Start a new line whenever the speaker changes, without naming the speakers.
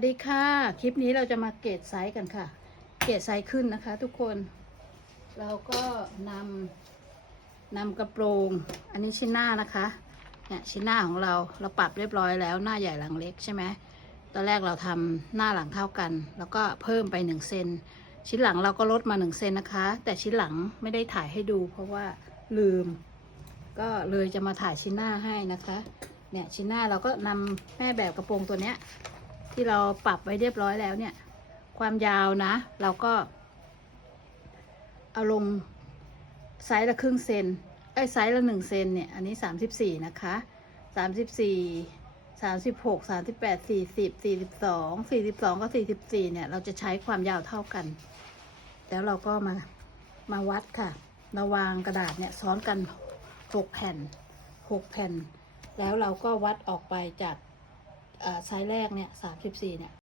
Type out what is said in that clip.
สวัสดีค่ะ คลิปนี้เราจะมาเกรดไซส์กันค่ะ เกรดไซส์ขึ้นนะคะทุกคน เราก็นำนำกระโปรง อันนี้ชิ้นหน้านะคะ เนี่ยชิ้นหน้าของเราเราปรับเรียบร้อยแล้วหน้าใหญ่หลังเล็กใช่ไหม ตอนแรกเราทำหน้าหลังเท่ากัน แล้วก็เพิ่มไปหนึ่งเซน ชิ้นหลังเราก็ลดมาหนึ่งเซนนะคะ แต่ชิ้นหลังไม่ได้ถ่ายให้ดู เพราะว่าลืม ก็เลยจะมาถ่ายชิ้นหน้าให้นะคะ เนี่ยชิ้นหน้าเราก็นำแม่แบบกระโปรงตัวเนี้ย ที่เราปรับไว้เรียบร้อยแล้วเนี่ย ความยาวนะ เราก็ เอาลงไซส์ละครึ่งเซนไอ้ไซส์ละหนึ่งเซนเนี่ย อันนี้สามสิบสี่นะคะสามสิบสี่สามสิบหกสามสิบแปดสี่สิบสี่สิบสองสี่สิบสองก็สี่สิบสี่เนี่ย เราจะใช้ความยาวเท่ากัน แล้วเราก็มามาวัดค่ะเราวางกระดาษเนี่ยซ้อนกันหกแผ่นหกแผ่น แล้วเราก็วัดออกไปจาก ไซส์แรกเนี่ยสามสิบสี่เนี่ย